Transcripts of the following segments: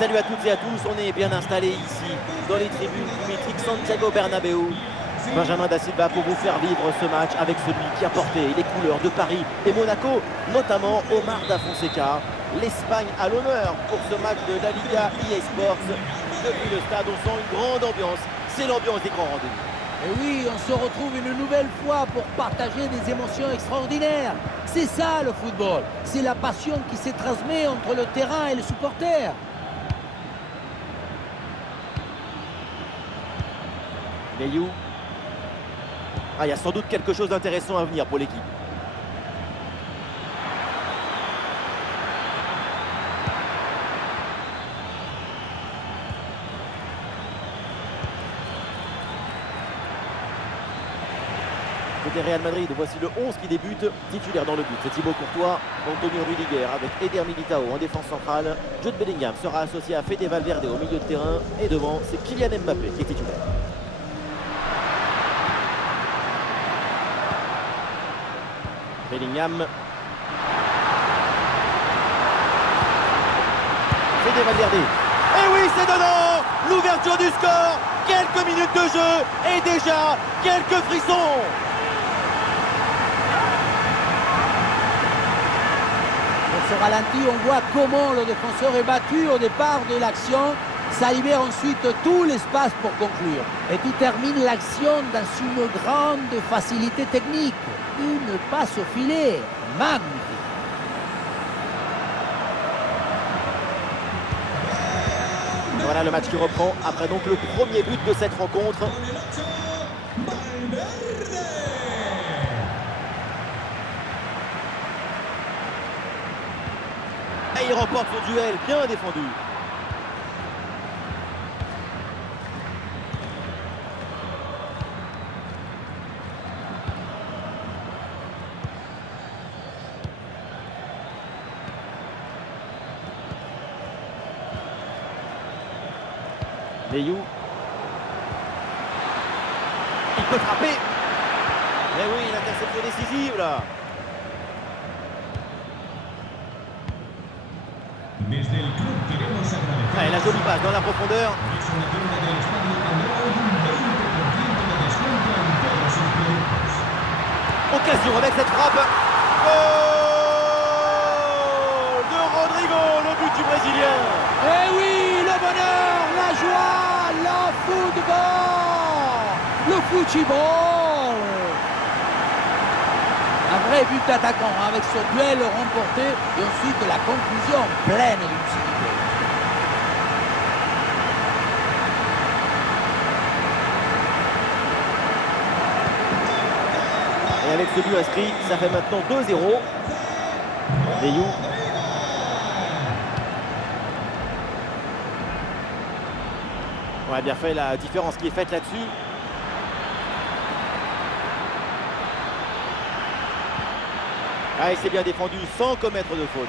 salut à toutes et à tous, on est bien installé ici, dans les tribunes du mythique Santiago Bernabéu. Benjamin Da Silva pour vous faire vivre ce match avec celui qui a porté les couleurs de Paris et Monaco, notamment Omar Da Fonseca. L'Espagne à l'honneur pour ce match de la Liga EA Sports. Depuis le stade, on sent une grande ambiance, c'est l'ambiance des grands rendez-vous. Et oui, on se retrouve une nouvelle fois pour partager des émotions extraordinaires. C'est ça le football, c'est la passion qui se transmet entre le terrain et les supporters. Neyou. Ah, il y a sans doute quelque chose d'intéressant à venir pour l'équipe. Côté Real Madrid, voici le 11 qui débute, titulaire dans le but. C'est Thibaut Courtois, Antonio Rudiger avec Eder Militao en défense centrale. Jude Bellingham sera associé à Fede Valverde au milieu de terrain. Et devant, c'est Kylian Mbappé qui est titulaire. Bellingham. Fede Valverde. Et oui, c'est dedans! L'ouverture du score! Quelques minutes de jeu et déjà quelques frissons! Dans ce ralenti, on voit comment le défenseur est battu au départ de l'action. Ça libère ensuite tout l'espace pour conclure. Et tu termines l'action dans une grande facilité technique. Une passe au filet. Magnifique. Voilà le match qui reprend après donc le premier but de cette rencontre. Et il remporte son duel, bien défendu. Neyou. Il peut frapper. Mais oui, l'interception décisive là. Allez, la jolie passe dans la profondeur. Occasion avec cette frappe. Oh de Rodrigo, le but du Brésilien. Eh oui, le bonheur, la joie, le football, le football. Un vrai but d'attaquant avec ce duel remporté et ensuite la conclusion pleine de lucidité. Et avec ce but inscrit, ça fait maintenant 2-0. Neyou. On a bien fait la différence qui est faite là-dessus. Ah, et c'est bien défendu sans commettre de faute.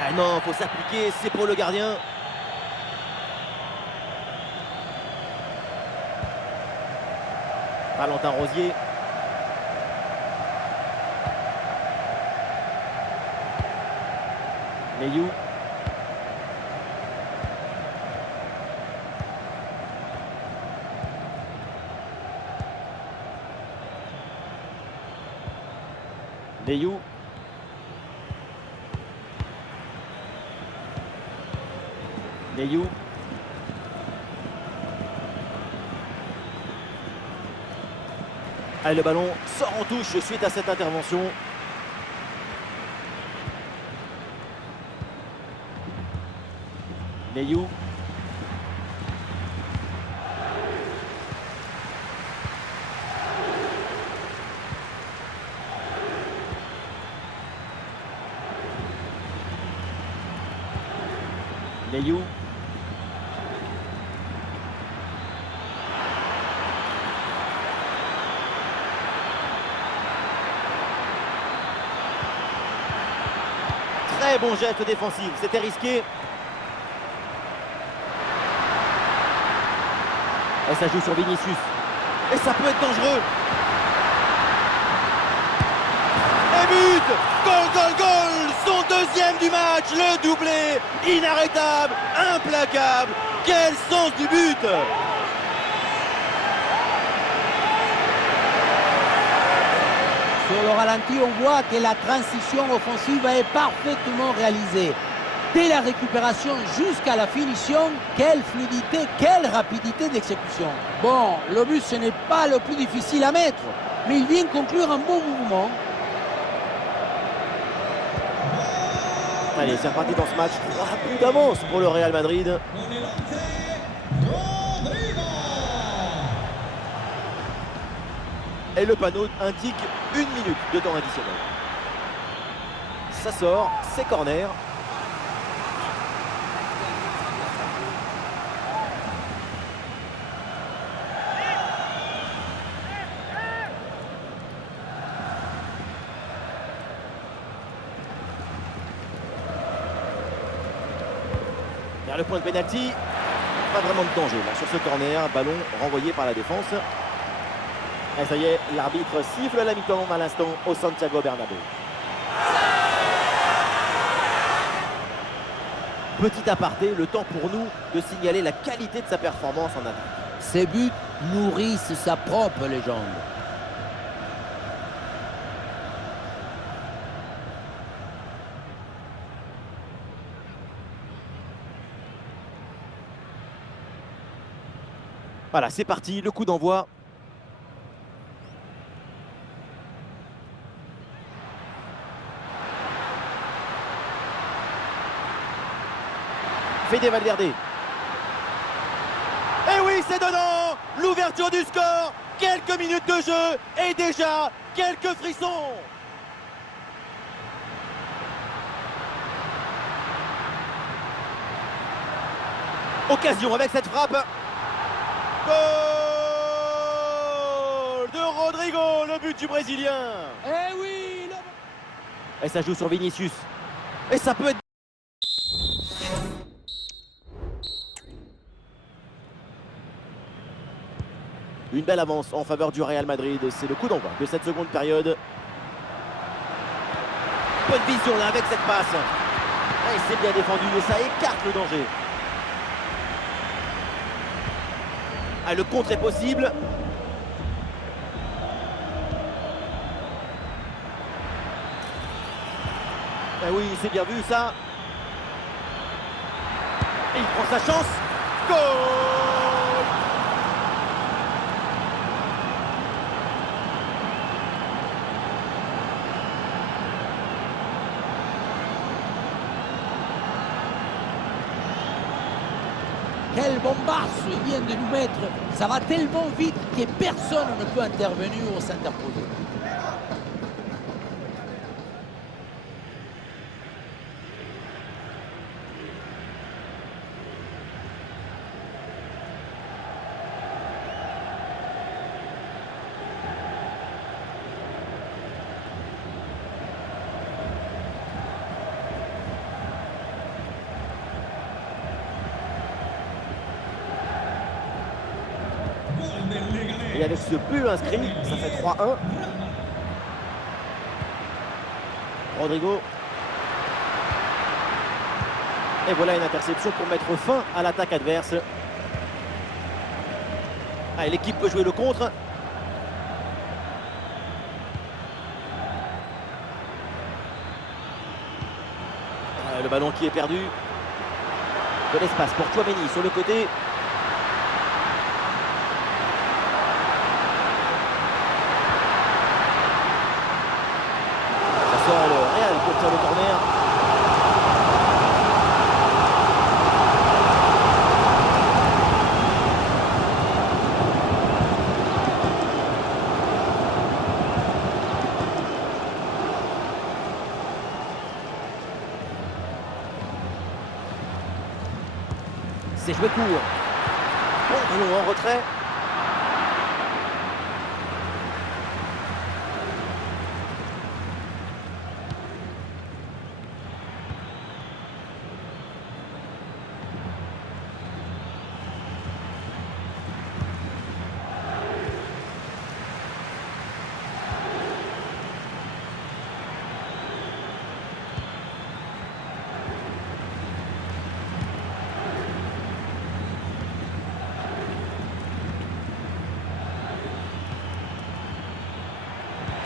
Ah non, faut s'appliquer, c'est pour le gardien. Valentin Rosier. Neyou. Neyou. Neyou. Allez, le ballon sort en touche suite à cette intervention. Neyou. Neyou. Très bon geste défensif, c'était risqué. Et ça joue sur Vinicius. Et ça peut être dangereux. Et but! Goal, goal, goal! Son deuxième du match, le doublé! Inarrêtable, implacable! Quel sens du but! Sur le ralenti, on voit que la transition offensive est parfaitement réalisée. Dès la récupération jusqu'à la finition, quelle fluidité, quelle rapidité d'exécution. Bon, le but, ce n'est pas le plus difficile à mettre, mais il vient conclure un bon mouvement. Allez, c'est reparti dans ce match. 3 buts d'avance pour le Real Madrid. Et le panneau indique 1 minute de temps additionnel. Ça sort, c'est corner. Vers le point de pénalty. Pas vraiment de danger là sur ce corner. Ballon renvoyé par la défense. Et ça y est, l'arbitre siffle la mi-temps à l'instant au Santiago Bernabéu. Petit aparté, le temps pour nous de signaler la qualité de sa performance en attaque. Ces buts nourrissent sa propre légende. Voilà, c'est parti, le coup d'envoi. Fede Valverde. Et oui, c'est donnant. L'ouverture du score. Quelques minutes de jeu et déjà quelques frissons. Occasion avec cette frappe. Goal de Rodrigo, le but du Brésilien. Eh oui, Et ça joue sur Vinicius. Et ça peut être... Une belle avance en faveur du Real Madrid. C'est le coup d'envoi de cette seconde période. Bonne vision là avec cette passe. Et c'est bien défendu et ça écarte le danger. Ah, le contre est possible. Ah oui, c'est bien vu ça. Et il prend sa chance. Goal! quel bombasse il vient de nous mettre. Ça va tellement vite que personne ne peut intervenir ou s'interposer. Et avec ce but inscrit, ça fait 3-1. Rodrigo. Et voilà une interception pour mettre fin à l'attaque adverse. Allez, l'équipe peut jouer le contre. Le ballon qui est perdu. De l'espace pour Tchouaméni sur le côté. Ça sort le Real pour tirer le corner. C'est joué court. Bon ballon en retrait.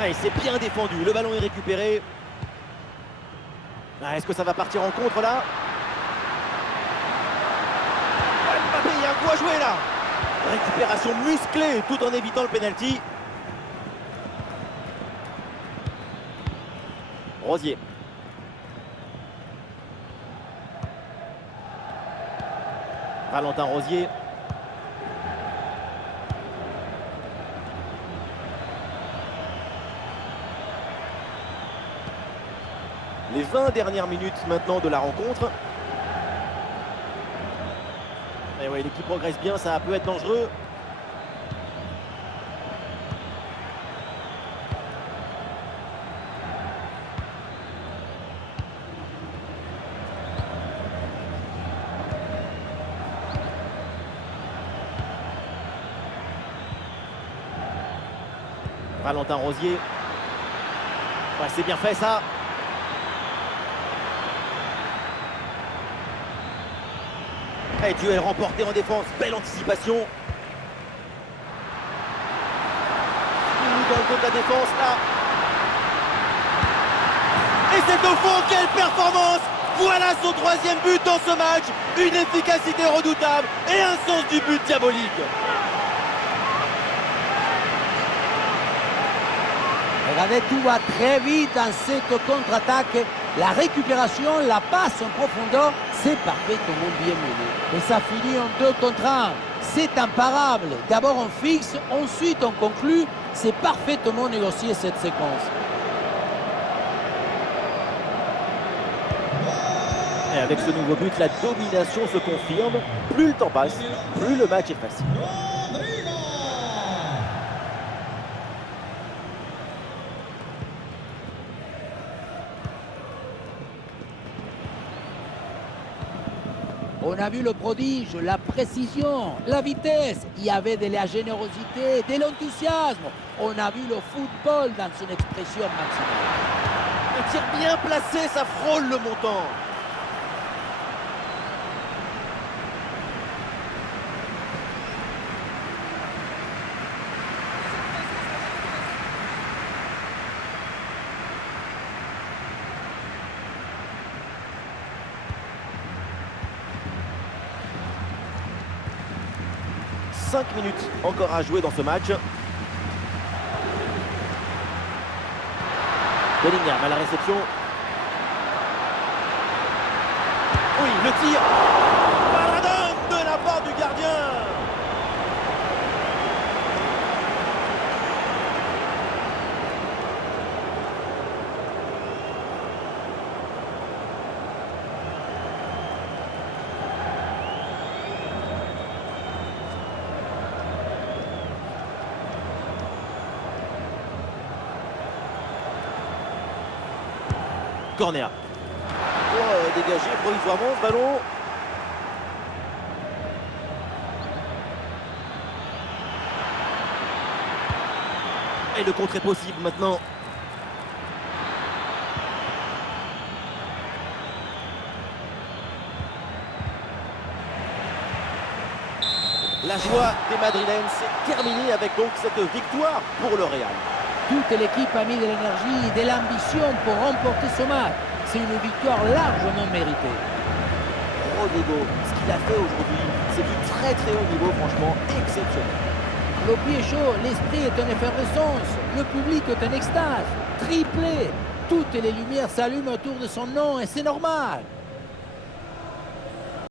Ah, il s'est bien défendu, le ballon est récupéré. Ah, est-ce que ça va partir en contre là? Mbappé, il y a un coup à jouer là. Récupération musclée tout en évitant le penalty. Rosier. Valentin Rosier. Les 20 dernières minutes maintenant de la rencontre. Et ouais, l'équipe progresse bien, ça peut être dangereux. Valentin Rosier. Ouais, c'est bien fait ça. Et duel remporté en défense, belle anticipation. Dans le dos de la défense là. Et c'est au fond, quelle performance! Voilà son 3e but dans ce match. Une efficacité redoutable et un sens du but diabolique. Regardez, tout va très vite dans cette contre-attaque. La récupération, la passe en profondeur, c'est parfaitement bien mené. Et ça finit en 2 contre 1. C'est imparable. D'abord on fixe, ensuite on conclut. C'est parfaitement négocié cette séquence. Et avec ce nouveau but, la domination se confirme. Plus le temps passe, plus le match est facile. On a vu le prodige, la précision, la vitesse. Il y avait de la générosité, de l'enthousiasme. On a vu le football dans son expression maximale. Un tir bien placé, ça frôle le montant. « 5 minutes encore à jouer dans ce match. Bellingham à la réception. Oui, le tir. Paradon de la part du gardien. Corner. Dégagé provisoirement ce ballon. Et le contre est possible maintenant. La joie des Madrilènes s'est terminée avec donc cette victoire pour le Real. Toute l'équipe a mis de l'énergie et de l'ambition pour remporter ce match. C'est une victoire largement méritée. Rodrigo, ce qu'il a fait aujourd'hui, c'est du très très haut niveau, franchement exceptionnel. Le pied chaud, l'esprit est en effervescence, le public est en extase, triplé. Toutes les lumières s'allument autour de son nom et c'est normal.